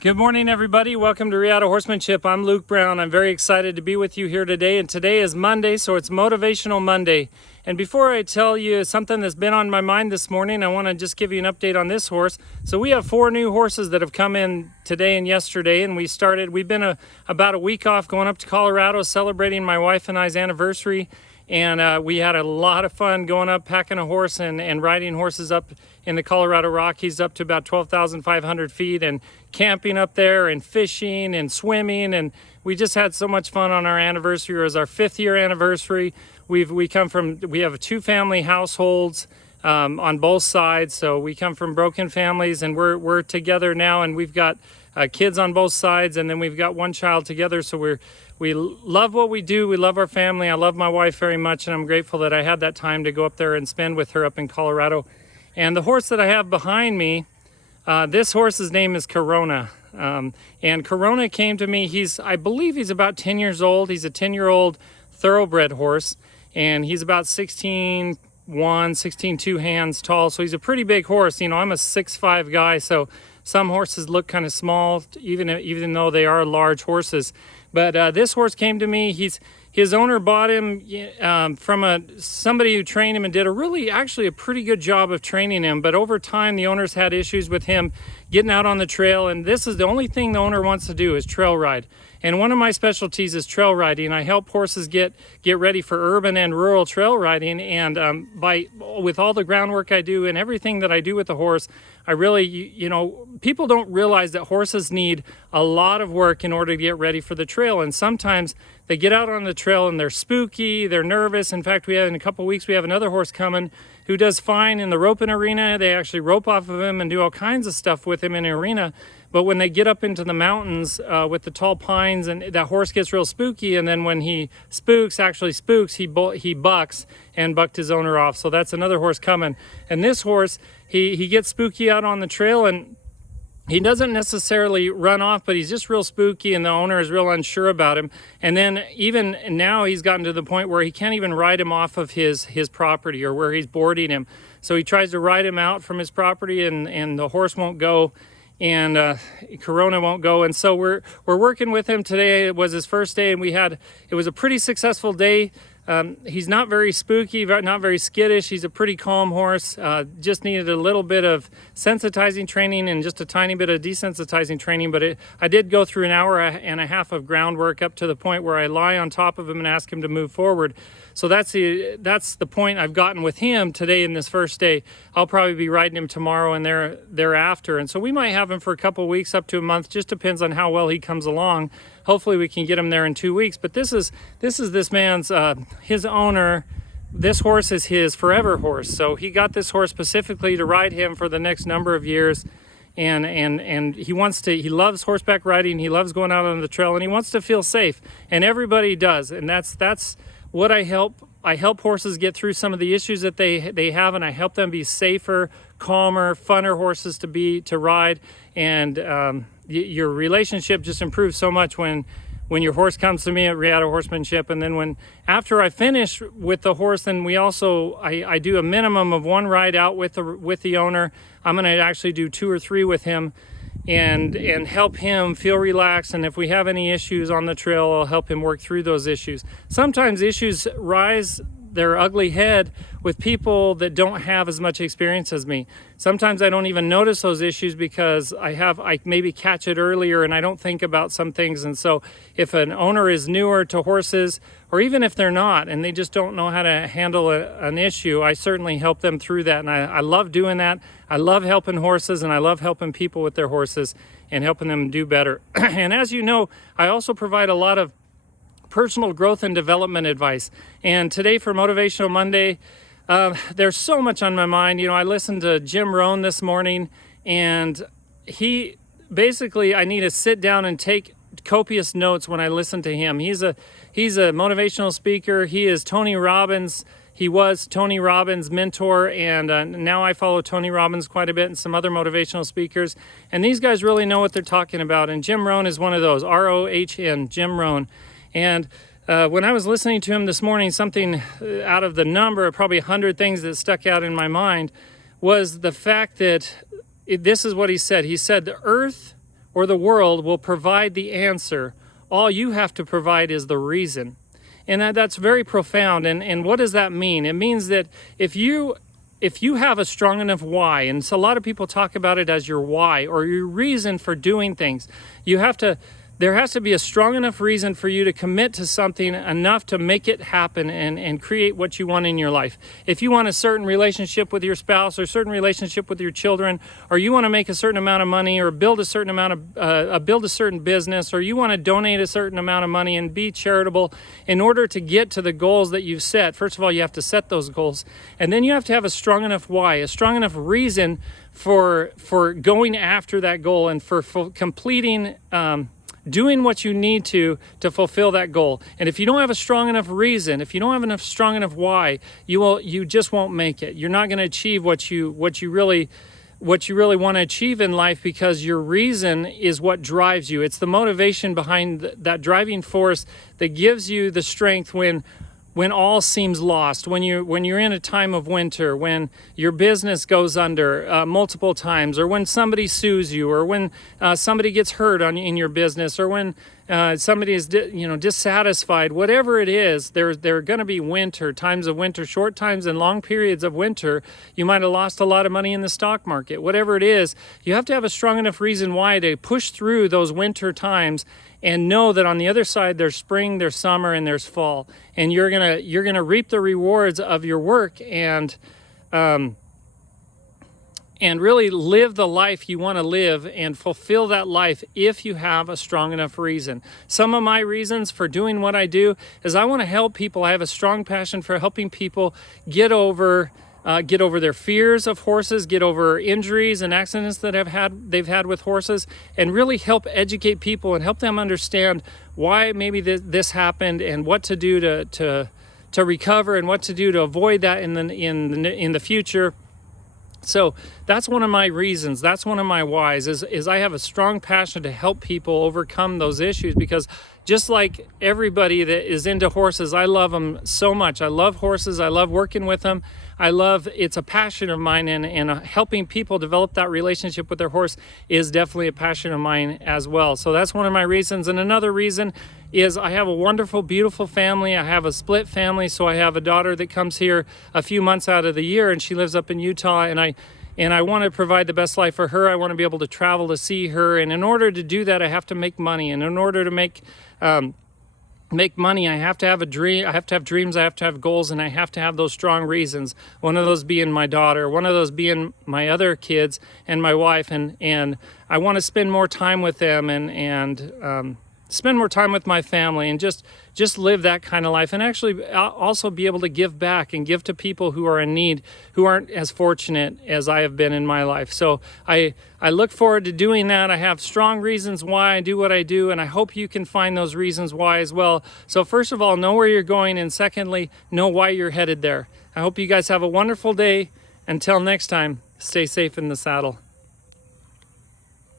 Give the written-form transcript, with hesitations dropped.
Good morning, everybody. Welcome to Riata Horsemanship. I'm Luke Brown. I'm very excited to be with you here today. And today is Monday, so it's Motivational Monday. And before I tell you something that's been on my mind this morning, I want to just give you an update on this horse. So we have 4 new horses that have come in today and yesterday, and we've been about a week off going up to Colorado celebrating my wife and I's anniversary. And we had a lot of fun going up, packing a horse and riding horses up in the Colorado Rockies up to about 12,500 feet and camping up there and fishing and swimming. And we just had so much fun on our anniversary. It was our 5th year anniversary. We have 2 family households on both sides. So we come from broken families, and we're together now, and we've got kids on both sides, and then we've got 1 child together. So we love what we do. We love our family. I love my wife very much, and I'm grateful that I had that time to go up there and spend with her up in Colorado. And the horse that I have behind me, this horse's name is Corona. And Corona came to me. I believe he's about 10 years old. He's a 10-year-old thoroughbred horse, and he's about 16'1", 16'2" hands tall. So he's a pretty big horse. You know, I'm a 6'5" guy, so some horses look kind of small, even though they are large horses. But this horse came to me. His owner bought him from somebody who trained him and did actually a pretty good job of training him. But over time, the owners had issues with him getting out on the trail. And this is the only thing the owner wants to do is trail ride. And one of my specialties is trail riding. I help horses get ready for urban and rural trail riding. And with all the groundwork I do and everything that I do with the horse, I really, people don't realize that horses need a lot of work in order to get ready for the trail. And sometimes they get out on the trail and they're spooky, they're nervous. In fact, in a couple of weeks, we have another horse coming who does fine in the roping arena. They actually rope off of him and do all kinds of stuff with him in the arena. But when they get up into the mountains with the tall pines, and that horse gets real spooky, and then when he spooks, he bucks and bucked his owner off. So that's another horse coming. And this horse, he gets spooky out on the trail, and he doesn't necessarily run off, but he's just real spooky, and the owner is real unsure about him. And then even now he's gotten to the point where he can't even ride him off of his property or where he's boarding him. So he tries to ride him out from his property, and the horse won't go. And Corona won't go. And so we're working with him today. It was his first day, and it was a pretty successful day. He's not very spooky, not very skittish. He's a pretty calm horse. Just needed a little bit of sensitizing training and just a tiny bit of desensitizing training. But I did go through an hour and a half of groundwork up to the point where I lie on top of him and ask him to move forward. So that's the point I've gotten with him today in this first day. I'll probably be riding him tomorrow and thereafter. And so we might have him for a couple of weeks up to a month. Just depends on how well he comes along. Hopefully we can get him there in 2 weeks. But this is this man's, his owner. This horse is his forever horse. So he got this horse specifically to ride him for the next number of years. And he loves horseback riding. He loves going out on the trail, and he wants to feel safe. And everybody does. And that's what I help. I help horses get through some of the issues that they have, and I help them be safer, calmer, funner horses to ride. And your relationship just improves so much when your horse comes to me at Riata Horsemanship. And then after I finish with the horse, then I do a minimum of 1 ride out with the owner. I'm going to actually do 2 or 3 with him and help him feel relaxed. And if we have any issues on the trail, I'll help him work through those issues. Sometimes issues rise their ugly head with people that don't have as much experience as me. Sometimes I don't even notice those issues because I maybe catch it earlier and I don't think about some things. And so if an owner is newer to horses, or even if they're not and they just don't know how to handle an issue, I certainly help them through that. And I love doing that. I love helping horses, and I love helping people with their horses and helping them do better. And as you know, I also provide a lot of personal growth and development advice. And today for Motivational Monday, there's so much on my mind. I listened to Jim Rohn this morning, and I need to sit down and take copious notes when I listen to him. He's a motivational speaker. He was Tony Robbins' mentor, and now I follow Tony Robbins quite a bit and some other motivational speakers. And these guys really know what they're talking about. And Jim Rohn is one of those, R-O-H-N, Jim Rohn. And when I was listening to him this morning, something out of the number of probably 100 things that stuck out in my mind was the fact that this is what he said. He said the earth or the world will provide the answer. All you have to provide is the reason. And that's very profound. And what does that mean? It means that if you have a strong enough why, and so a lot of people talk about it as your why or your reason for doing things, there has to be a strong enough reason for you to commit to something enough to make it happen and create what you want in your life. If you want a certain relationship with your spouse or a certain relationship with your children, or you want to make a certain amount of money or build a certain business, or you want to donate a certain amount of money and be charitable in order to get to the goals that you've set, first of all, you have to set those goals. And then you have to have a strong enough why, a strong enough reason for going after that goal and for completing doing what you need to fulfill that goal. And if you don't have a strong enough reason, if you don't have strong enough why, you just won't make it. You're not going to achieve what you really want to achieve in life, because your reason is what drives you. It's the motivation behind that driving force that gives you the strength when all seems lost, when you're in a time of winter, when your business goes under multiple times, or when somebody sues you, or when somebody gets hurt in your business, or when somebody is dissatisfied, whatever it is, there are going to be times of winter, short times and long periods of winter. You might have lost a lot of money in the stock market. Whatever it is, you have to have a strong enough reason why to push through those winter times and know that on the other side there's spring, there's summer, and there's fall, and you're gonna reap the rewards of your work and really live the life you want to live and fulfill that life if you have a strong enough reason. Some of my reasons for doing what I do is I want to help people. I have a strong passion for helping people get over their fears of horses, get over injuries and accidents that they've had with horses, and really help educate people and help them understand why maybe this happened and what to do to recover and what to do to avoid that in the future. So that's one of my reasons. That's one of my whys is I have a strong passion to help people overcome those issues, because just like everybody that is into horses, I love them so much. I love horses. I love working with them. It's a passion of mine, and helping people develop that relationship with their horse is definitely a passion of mine as well. So that's one of my reasons. And another reason is I have a wonderful, beautiful family. I have a split family. So I have a daughter that comes here a few months out of the year, and she lives up in Utah, and I want to provide the best life for her. I want to be able to travel to see her. And in order to do that, I have to make money. And in order to make money, I have to have a dream. I have to have dreams. I have to have goals, and I have to have those strong reasons. One of those being my daughter, one of those being my other kids and my wife. And I want to spend more time with them and spend more time with my family and just live that kind of life, and actually also be able to give back and give to people who are in need, who aren't as fortunate as I have been in my life. So I look forward to doing that. I have strong reasons why I do what I do, and I hope you can find those reasons why as well. So first of all, know where you're going, and secondly, know why you're headed there. I hope you guys have a wonderful day. Until next time, stay safe in the saddle.